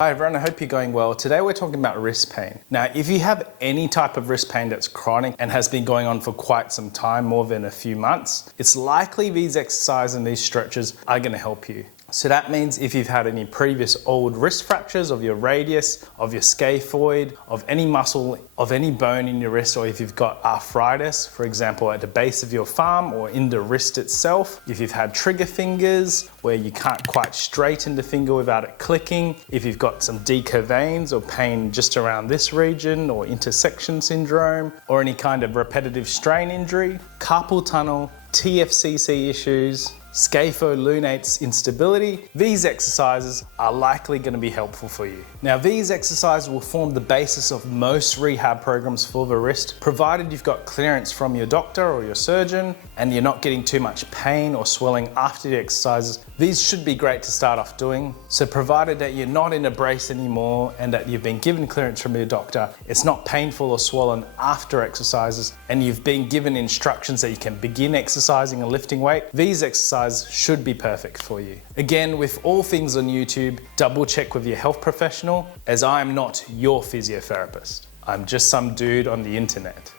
Hi everyone, I hope you're going well. Today we're talking about wrist pain. Now, if you have any type of wrist pain that's chronic and has been going on for quite some time, more than a few months, it's likely these exercises and these stretches are going to help you. So that means if you've had any previous old wrist fractures of your radius, of your scaphoid, of any muscle, of any bone in your wrist, or if you've got arthritis, for example, at the base of your thumb or in the wrist itself, if you've had trigger fingers where you can't quite straighten the finger without it clicking, if you've got some decurvains or pain just around this region or intersection syndrome, or any kind of repetitive strain injury, carpal tunnel, TFCC issues, scapholunate instability, these exercises are likely going to be helpful for you. Now, these exercises will form the basis of most rehab programs for the wrist, provided you've got clearance from your doctor or your surgeon and you're not getting too much pain or swelling after the exercises. These should be great to start off doing. So provided that you're not in a brace anymore and that you've been given clearance from your doctor, it's not painful or swollen after exercises, and you've been given instructions that you can begin exercising and lifting weight, these exercises should be perfect for you. Again, with all things on YouTube, double check with your health professional, as I am not your physiotherapist. I'm just some dude on the internet.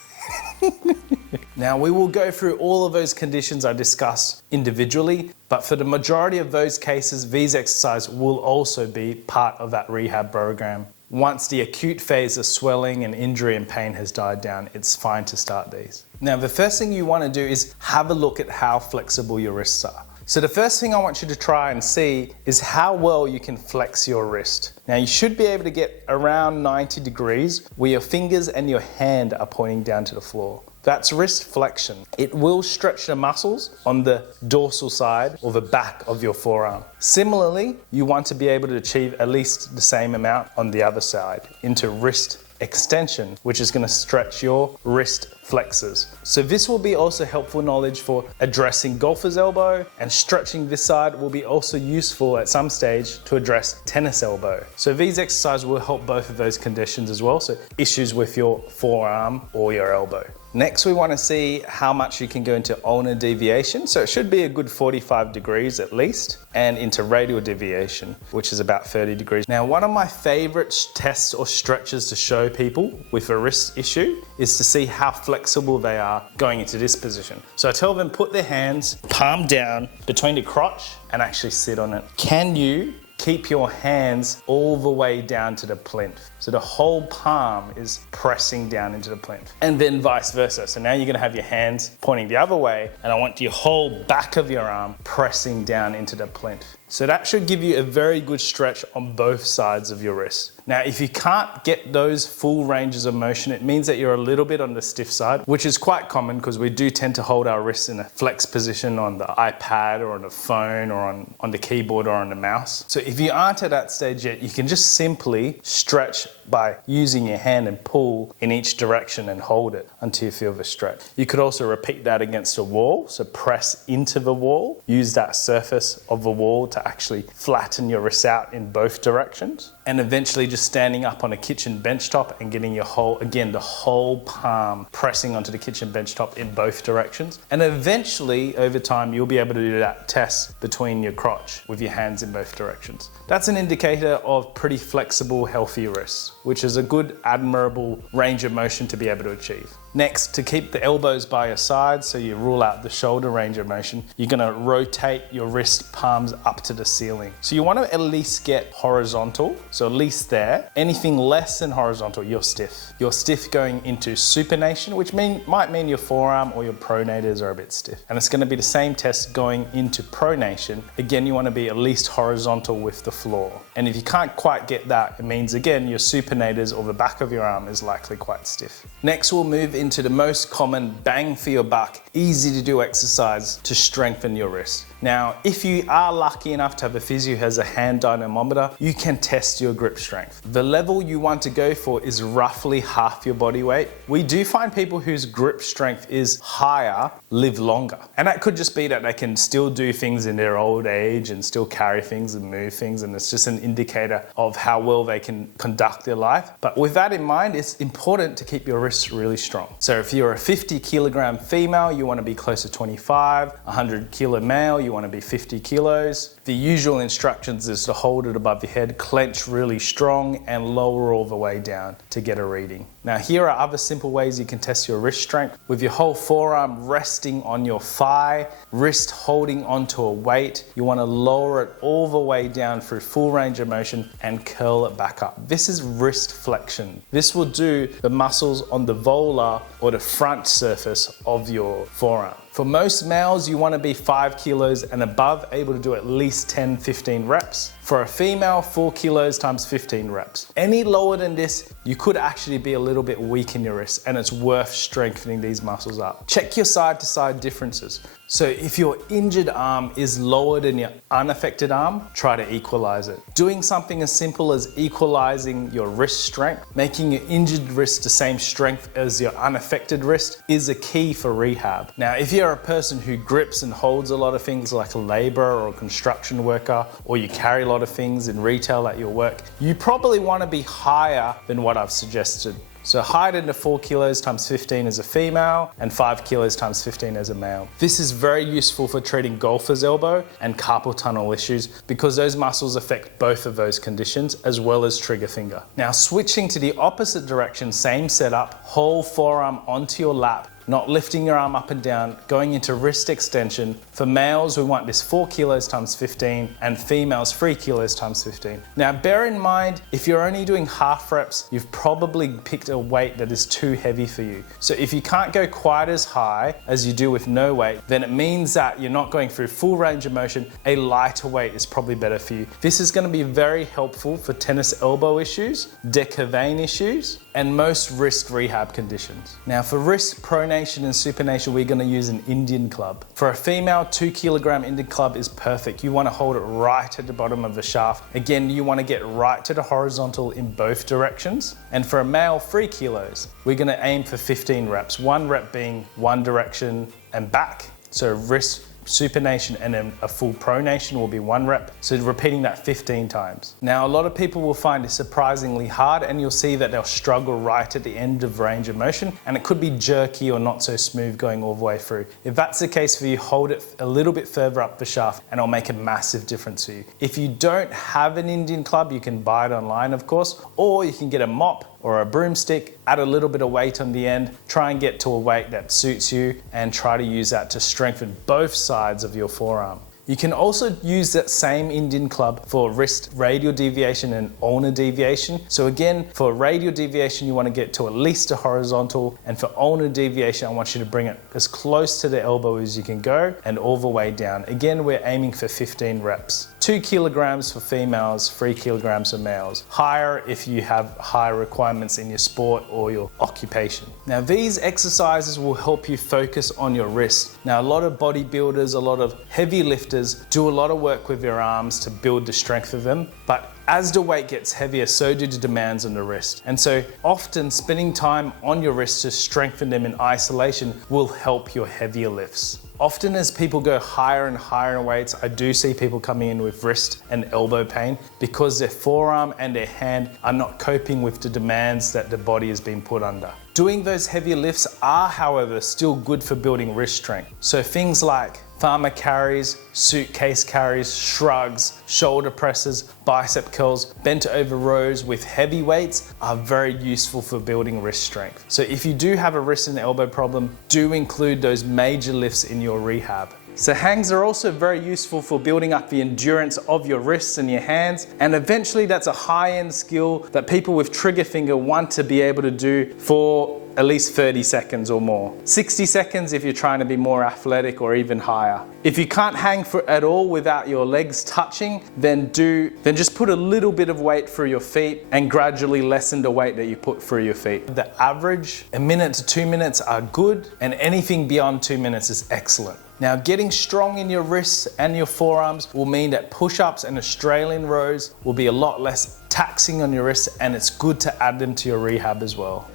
Now, we will go through all of those conditions I discussed individually, but for the majority of those cases, these exercises will also be part of that rehab program. Once the acute phase of swelling and injury and pain has died down, it's fine to start these. Now, the first thing you want to do is have a look at how flexible your wrists are. So the first thing I want you to try and see is how well you can flex your wrist. Now, you should be able to get around 90 degrees where your fingers and your hand are pointing down to the floor. That's wrist flexion. It will stretch the muscles on the dorsal side or the back of your forearm. Similarly, you want to be able to achieve at least the same amount on the other side into wrist extension, which is going to stretch your wrist flexors. So this will be also helpful knowledge for addressing golfer's elbow, and stretching this side will be also useful at some stage to address tennis elbow. So these exercises will help both of those conditions as well, so issues with your forearm or your elbow. Next, we want to see how much you can go into ulnar deviation. So it should be a good 45 degrees at least, and into radial deviation, which is about 30 degrees. Now, one of my favorite tests or stretches to show people with a wrist issue is to see how flexible they are going into this position. So I tell them put their hands palm down between the crotch and actually sit on it. Can you keep your hands all the way down to the plinth? So the whole palm is pressing down into the plinth, and then vice versa. So now you're going to have your hands pointing the other way, and I want your whole back of your arm pressing down into the plinth. So that should give you a very good stretch on both sides of your wrist. Now, if you can't get those full ranges of motion, it means that you're a little bit on the stiff side, which is quite common because we do tend to hold our wrists in a flex position on the iPad or on the phone or on the keyboard or on the mouse. So if you aren't at that stage yet, you can just simply stretch by using your hand and pull in each direction and hold it until you feel the stretch. You could also repeat that against a wall, so press into the wall, use that surface of the wall to actually flatten your wrists out in both directions, and eventually just standing up on a kitchen bench top and getting your the whole palm pressing onto the kitchen bench top in both directions. And eventually, over time, you'll be able to do that test between your crotch with your hands in both directions. That's an indicator of pretty flexible, healthy wrists, which is a good, admirable range of motion to be able to achieve. Next, to keep the elbows by your side, so you rule out the shoulder range of motion, you're going to rotate your wrist palms up to the ceiling. So you want to at least get horizontal, so at least there. Anything less than horizontal, you're stiff. You're stiff going into supination, which might mean your forearm or your pronators are a bit stiff. And it's going to be the same test going into pronation. Again, you want to be at least horizontal with the floor. And if you can't quite get that, it means again your supinators or the back of your arm is likely quite stiff. Next, we'll move into the most common bang for your buck, easy to do exercise to strengthen your wrist. Now, if you are lucky enough to have a physio who has a hand dynamometer, you can test your grip strength. The level you want to go for is roughly half your body weight. We do find people whose grip strength is higher live longer. And that could just be that they can still do things in their old age and still carry things and move things, and it's just an indicator of how well they can conduct their life. But with that in mind, it's important to keep your wrists really strong. So if you're a 50 kilogram female, you want to be close to 25, 100 kilo male, you you want to be 50 kilos. The usual instructions is to hold it above your head, clench really strong, and lower all the way down to get a reading. Now here are other simple ways you can test your wrist strength. With your whole forearm resting on your thigh, wrist holding onto a weight, you want to lower it all the way down through full range of motion and curl it back up. This is wrist flexion. This will do the muscles on the volar or the front surface of your forearm. For most males, you want to be 5 kilos and above, able to do at least 10-15 reps. For a female, 4 kilos times 15 reps. Any lower than this, you could actually be a little bit weak in your wrist, and it's worth strengthening these muscles up. Check your side to side differences. So if your injured arm is lower than your unaffected arm, try to equalize it. Doing something as simple as equalizing your wrist strength, making your injured wrist the same strength as your unaffected wrist, is a key for rehab. Now, if you're a person who grips and holds a lot of things like a laborer or a construction worker, or you carry a lot of things in retail at your work, you probably want to be higher than what I've suggested. So height into 4 kilos times 15 as a female and 5 kilos times 15 as a male. This is very useful for treating golfer's elbow and carpal tunnel issues because those muscles affect both of those conditions as well as trigger finger. Now switching to the opposite direction, same setup, whole forearm onto your lap, not lifting your arm up and down, going into wrist extension. For males, we want this 4 kilos times 15 and females 3 kilos times 15. Now bear in mind, if you're only doing half reps, you've probably picked a weight that is too heavy for you. So if you can't go quite as high as you do with no weight, then it means that you're not going through full range of motion. A lighter weight is probably better for you. This is going to be very helpful for tennis elbow issues, Decavane issues, and most wrist rehab conditions. Now for wrist pronation and supination, we're going to use an Indian club. For a female, 2 kilogram Indian club is perfect. You want to hold it right at the bottom of the shaft. Again, you want to get right to the horizontal in both directions. And for a male, 3 kilos, we're going to aim for 15 reps. 1 rep being one direction and back. So wrist supination and then a full pronation will be 1 rep. So repeating that 15 times. Now, a lot of people will find it surprisingly hard, and you'll see that they'll struggle right at the end of range of motion, and it could be jerky or not so smooth going all the way through. If that's the case for you, hold it a little bit further up the shaft and it'll make a massive difference for you. If you don't have an Indian club, you can buy it online, of course, or you can get a mop or a broomstick, add a little bit of weight on the end, try and get to a weight that suits you, and try to use that to strengthen both sides of your forearm. You can also use that same Indian club for wrist radial deviation and ulnar deviation. So again, for radial deviation, you want to get to at least a horizontal, and for ulnar deviation, I want you to bring it as close to the elbow as you can go and all the way down. Again, we're aiming for 15 reps. 2 kilograms for females, 3 kilograms for males. Higher if you have higher requirements in your sport or your occupation. Now, these exercises will help you focus on your wrist. Now, a lot of bodybuilders, a lot of heavy lifters do a lot of work with your arms to build the strength of them, but as the weight gets heavier, so do the demands on the wrist. And so often spending time on your wrist to strengthen them in isolation will help your heavier lifts. Often as people go higher and higher in weights, I do see people coming in with wrist and elbow pain because their forearm and their hand are not coping with the demands that the body has been put under. Doing those heavier lifts are, however, still good for building wrist strength. So things like farmer carries, suitcase carries, shrugs, shoulder presses, bicep curls, bent over rows with heavy weights are very useful for building wrist strength. So if you do have a wrist and elbow problem, do include those major lifts in your rehab. So hangs are also very useful for building up the endurance of your wrists and your hands, and eventually that's a high-end skill that people with trigger finger want to be able to do for at least 30 seconds or more. 60 seconds if you're trying to be more athletic, or even higher. If you can't hang at all without your legs touching, then just put a little bit of weight through your feet and gradually lessen the weight that you put through your feet. The average, 1 minute to 2 minutes are good, and anything beyond 2 minutes is excellent. Now, getting strong in your wrists and your forearms will mean that push-ups and Australian rows will be a lot less taxing on your wrists, and it's good to add them to your rehab as well.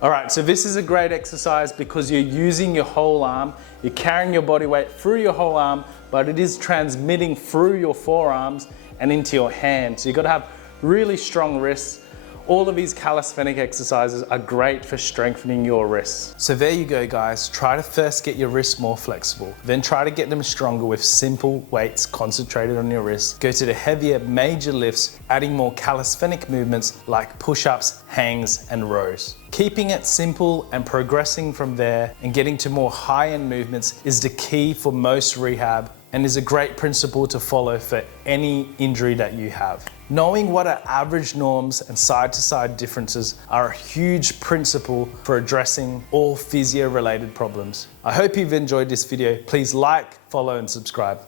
All right, so this is a great exercise because you're using your whole arm, you're carrying your body weight through your whole arm, but it is transmitting through your forearms and into your hands. So you've got to have really strong wrists. all of these calisthenic exercises are great for strengthening your wrists. So there you go, guys. Try to first get your wrists more flexible, then try to get them stronger with simple weights concentrated on your wrists. Go to the heavier major lifts, adding more calisthenic movements like push-ups, hangs, and rows. Keeping it simple and progressing from there and getting to more high-end movements is the key for most rehab and is a great principle to follow for any injury that you have. Knowing what are average norms and side-to-side differences are a huge principle for addressing all physio-related problems. I hope you've enjoyed this video. Please like, follow, and subscribe.